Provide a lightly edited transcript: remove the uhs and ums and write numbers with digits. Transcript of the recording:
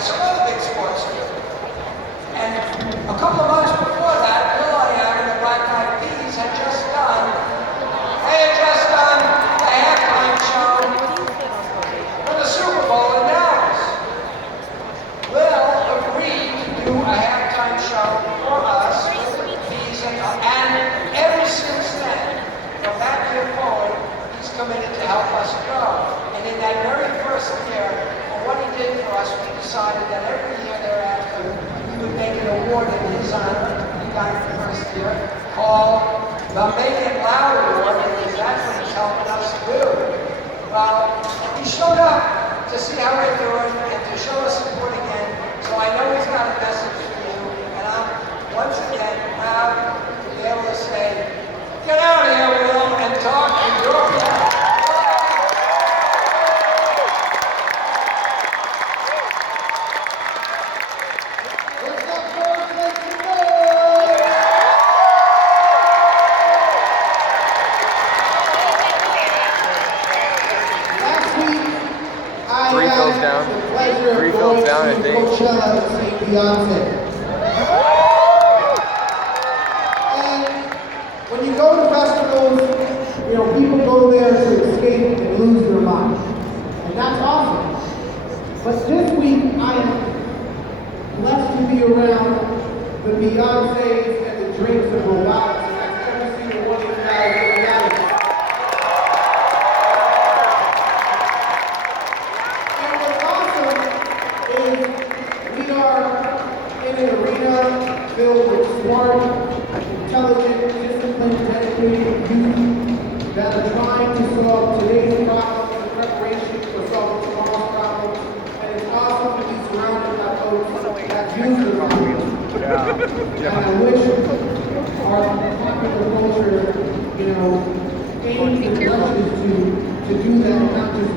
and some other big sports do. And a couple of months before that, Bill Iyer and the Black Eyed Peas had just done the halftime show for the Super Bowl in Dallas. Will agreed to do a halftime show for us with the Peas, and ever since then, from that year forward, he's committed to help us grow. And in that very first year, what he did for us, we decided that every year thereafter, we would make an award in his honor. He got it the first year, called the Make It Loud Award, because that's what he's helping us do. Well, he showed up to see how we're doing and to show us support again. So I know he's got a message for you, and I'm once again proud to be able to say, get out of here, Will, and talk in your behalf. Three fills down, I think. Coachella to see Beyonce. And when you go to festivals, you know, people go there to escape and lose their mind. And that's awesome. But this week, I am blessed to be around the Beyoncés and the Drakes of robotics. And that's every single one of you guys in the audience. Filled with smart, intelligent, disciplined, dedicated youth that are trying to solve today's problems in preparation for solving tomorrow's problems. And it's awesome to be surrounded by folks that use the problems. And I wish our popular culture, you know, aims and blushes to do that, not just